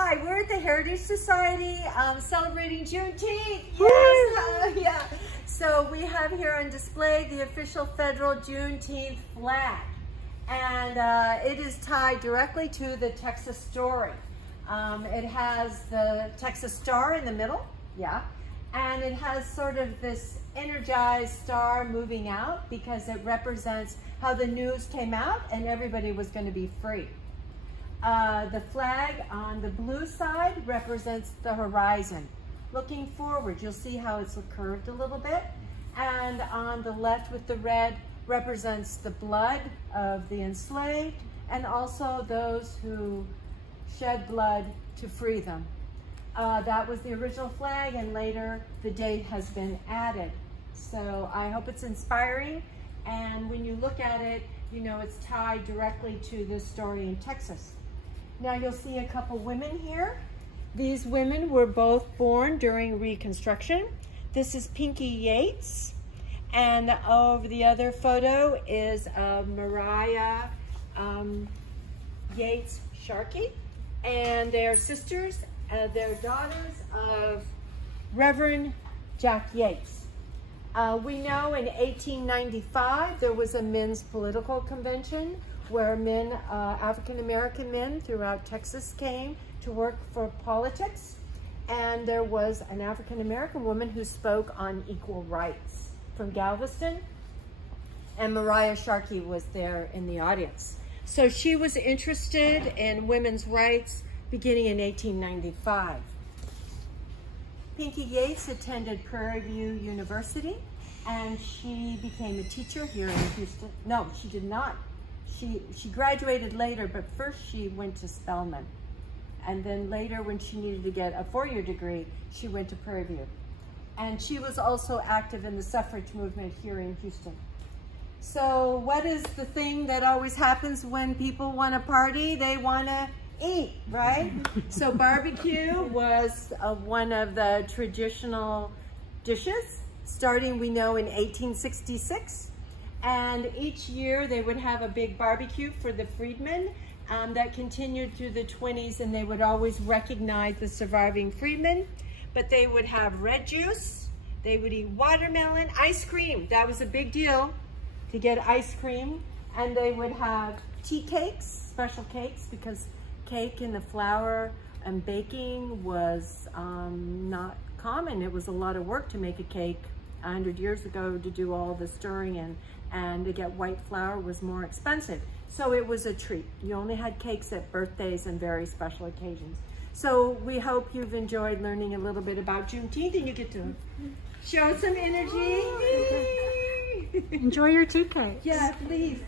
Hi, we're at the Heritage Society celebrating Juneteenth. Yes, yeah. So we have here on display the official federal Juneteenth flag. And it is tied directly to the Texas story. It has the Texas star in the middle, yeah. And it has sort of this energized star moving out because it represents how the news came out and everybody was going to be free. The flag on the blue side represents the horizon. Looking forward, you'll see how it's curved a little bit. And on the left with the red represents the blood of the enslaved and also those who shed blood to free them. That was the original flag, and later the date has been added. So I hope it's inspiring, and when you look at it, you know it's tied directly to this story in Texas. Now you'll see a couple women here. These women were both born during Reconstruction. This is Pinky Yates, and over the other photo is Mariah Yates Sharkey, and they are sisters. They're daughters of Reverend Jack Yates. We know in 1895 there was a men's political convention where men, African-American men throughout Texas came to work for politics, and there was an African-American woman who spoke on equal rights from Galveston, and Mariah Sharkey was there in the audience. So she was interested in women's rights beginning in 1895. Pinky Yates attended Prairie View University, and she became a teacher here in Houston. No, she did not. She graduated later, but first she went to Spelman. And then later, when she needed to get a four-year degree, she went to Prairie View. And she was also active in the suffrage movement here in Houston. So what is the thing that always happens when people want to party? They want to eat, right? So barbecue was one of the traditional dishes, starting, we know, in 1866. And each year they would have a big barbecue for the freedmen that continued through the 20s, and they would always recognize the surviving freedmen. But they would have red juice, they would eat watermelon, ice cream. That was a big deal to get ice cream. And they would have tea cakes, special cakes, because cake and the flour and baking was not common. It was a lot of work to make a cake 100 years ago, to do all the stirring, and to get white flour was more expensive. So it was a treat. You only had cakes at birthdays and very special occasions. So we hope you've enjoyed learning a little bit about Juneteenth, and you get to show some energy. Enjoy your tea cakes. Yeah, please.